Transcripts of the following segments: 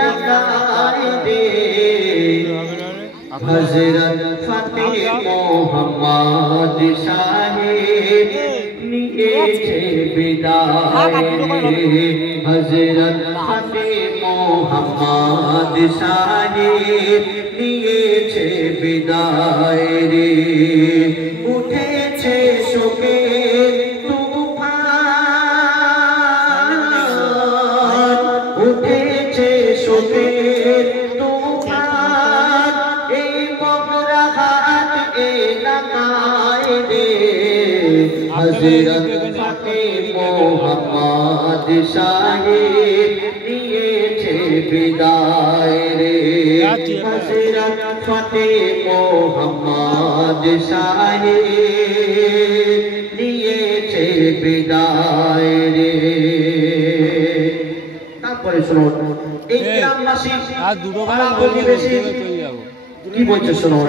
এলাকায় রে হযরত ফতেহ মোহাম্মদ সাহেব নিয়েছে বিদায় রে হযরত ফতেহ মোহাম্মদ সাহেব নিয়েছে বিদায় রে উঠেছে শোকের তুফান উঠেছে শোকের তুফান এই বগরাহাট এলাকায় রে হযরত ফতেহ মোহাম্মদ সাহেব নিয়েছে বিদায় রে হযরত ফতেহ মোহাম্মদ সাহেব নিয়েছে বিদায় রে তারপরে শুনুন এই গ্রামবাসী পাড়া প্রতিবেশী কি বলছে শুনুন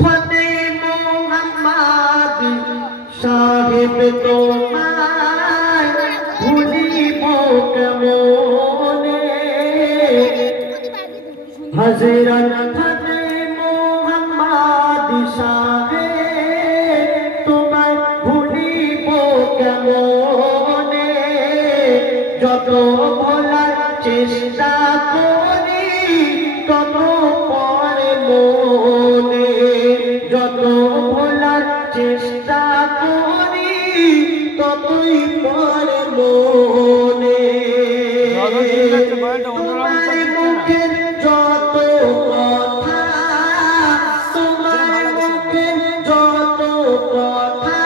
ফতেহ মোহাম্মদ সাহেব তোমায় ভুলিব কেমনে হযরত ফতেহ মোহাম্মদ সাহেব তোমায় ভুলিব কেমনে যত ভোলার চেষ্টা করি তত পরে মনে যত ভোলার চেষ্টা করি ততই পরে মনে তোমার মুখের যত কথা তোমার মুখের যত কথা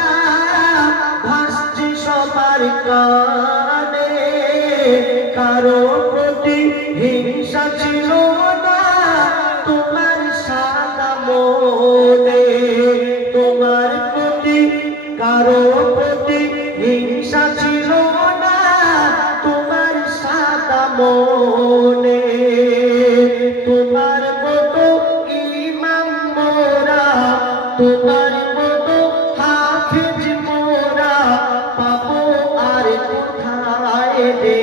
ভাসছে সবার কানে কারো প্রতি হিংসা ছিল না তোমার সাদা মনে তোমার প্রতি কারো প্রতি হিংসা ছিল না তোমার সাদা মনে তোমার মতো ইমাম মোরা তোমার মতো হাফেজ মোরা পাবো আর কোথায় রে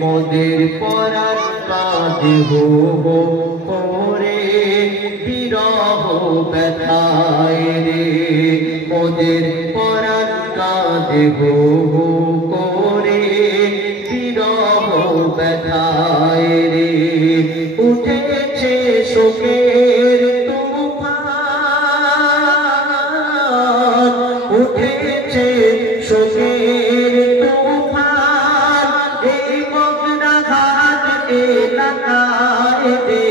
মোদের পরাণ কাঁদে হো পরে বিরহ ব্যথায় রে মোদের পরাণ কাঁদে হো করে বিরহ ব্যথায় রে উঠেছে শোকের তুফান উঠেছে শোকের তুফান এই বগরাহাট এলাকায় রে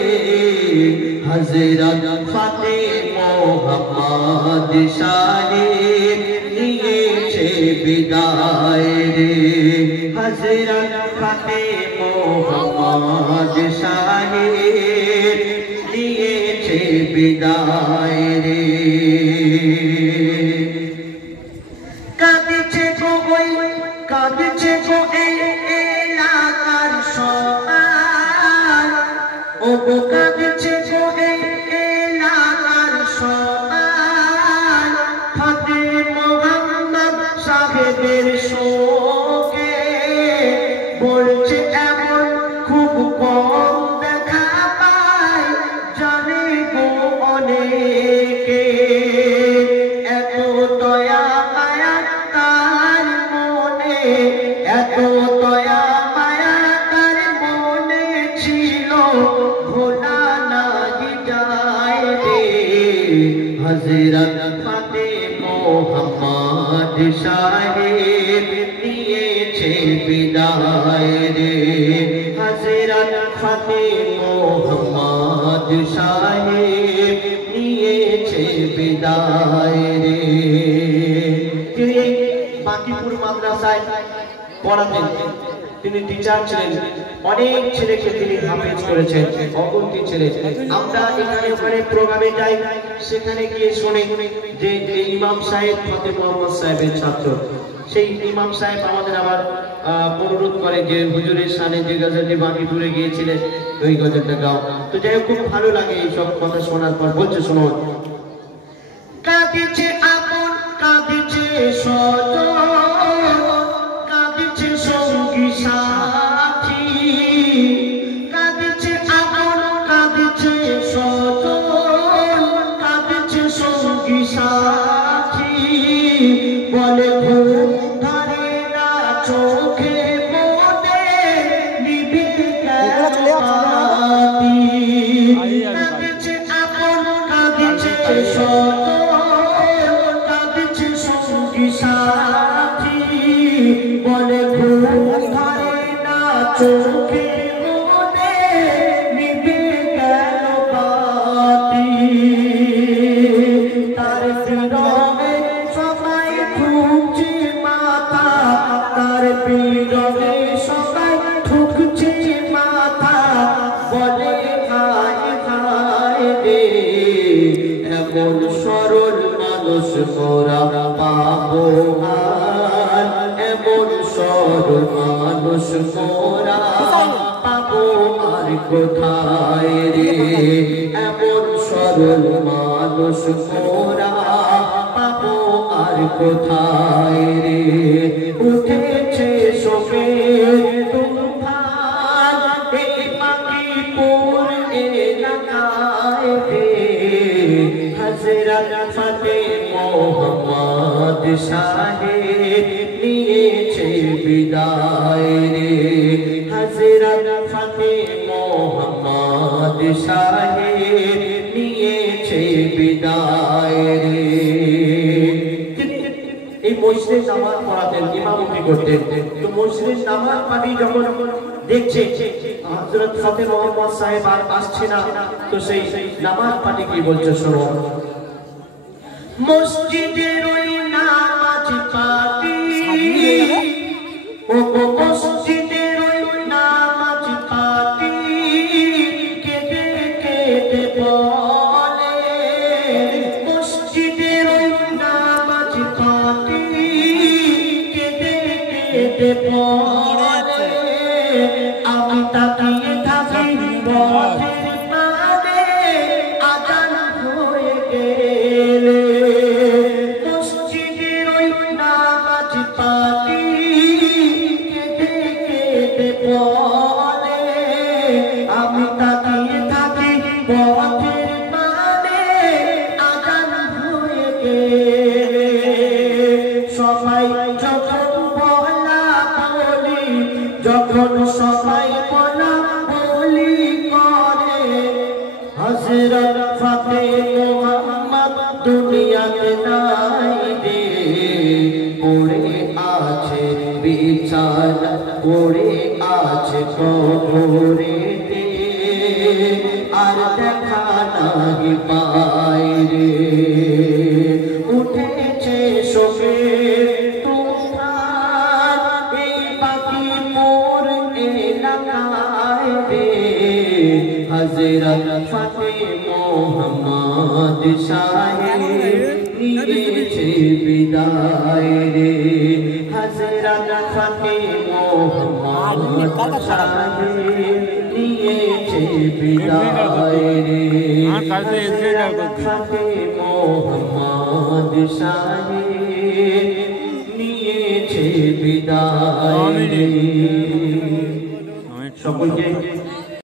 হযরত ফতেহ মোহাম্মদ সাহেব নিয়েছে বিদায় রে হযরত ফতেহ মোহাম্মদ সাহেব নিয়েছে বিদায় রে কাঁদছে গো ওই কাঁদছে গো এই এলাকার সবাই ও গো কাঁদছে গো এই এলাকার সবাই ফতেহ মোহাম্মদ সাহেবের শোকে বলছে এমন খুব কম দেখা পায় জানে গো অনেকে এত দয়া মায়া তার মনে এত দয়া মায়া তার মনে ছিল ভোলা নাই যায় রে হযরত ফতেহ মোহাম্মদ সাহেব নিয়েছে বিদায় রে হযরত ফতেহ মোহাম্মদ সাহেব নিয়েছে বিদায় রে তিনি বাকিপুর মাদ্রাসায় পড়াতেন তিনি টিচার ছিলেন অনেক ছেলেকে তিনি হাফেজ করেছেন অগন্তি ছেলে আমরা এখানে ওখানে প্রোগ্রামে যাই সেখানে গিয়ে শুনি যে ইমাম সাহেব ফতেহ মোহাম্মদ সাহেবের ছাত্র সেই ইমাম সাহেব আমাদের আবার অনুরোধ করে যে হুজুরের সামনে যে গজলটি বাকিপুরে গিয়েছিলেন ওই গজলটা গাও তো যাই হোক খুব ভালো লাগে এই সব কথা শোনার পর বলছে শোনো কাঁদিছে আপন কাঁদিছে স্বজন কাঁদিছে সঙ্গী সাথী চোখের মনে নিভে গেল বাতি, তার বিরহে সবাই ঠুকছে মাথা, তার বিরহে সবাই ঠুকছে মাথা, বলে হায় হায় রে এমন সরল মানুষ মোরা পাবো আর, এমন সরল মানুষ মোরা পাবো আর কোথায় রে, এমন সরল মানুষ মোরা পাবো আর কোথায় রে। উঠেছে সবের তুফান এই বাঁকিপুর এলাকায় রে, হযরত ফতে মোহাম্মদ সাহেব নিয়েছে বিদায় রে, হযরত ফতে মোহাম্মদ সাহেব নিয়েছে বিদায় রে। এই মসজিদে নামাজ পড়াতেন, ইমামতি করতেন। তো মসজিদে নামাজ পাবি যখন দেখছে হযরত ফতে মোহাম্মদ সাহেব আর আসছে না, তো সেই নামাজ পাটি কি বলছে শোনো। মসজিদের ওই নামাজ পাটি, ও মসজিদের ওই নামাজ পাটি কেঁদে কেঁদে বলে, মসজিদের ওই নামাজ পাটি কেঁদে কেঁদে বলে, আমি তাকিয়ে থাকি পথের পানে আজান হয়ে গেলে, মসজিদের ওই নামাজ পাটি কেঁদে কেঁদে বলে, আমি তাকিয়ে থাকি পথের পানে আজান হয়ে গেলে, সবাই যখন বলা বলি, যখন সবাই বলা বলি করে, হযরত ফতে মোহাম্মদ দুনিয়াতে নাই রে, পড়ে আছে বিছানা, পড়ে আছে কবরেতে, আর দেখা নাই পায় রে। উঠেছে শোকের তুফান এই বাঁকিপুর এলাকায় রে, হযরত ফতে মোহাম্মদ সাহেব নিয়েছে বিদায় রে, হযরত ফতে মোহাম্মদ সাহেব নিয়েছে বিদায় রে, হযরত ফতে মোহাম্মদ সাহেব নিয়েছে বিদায় রে। সকলকে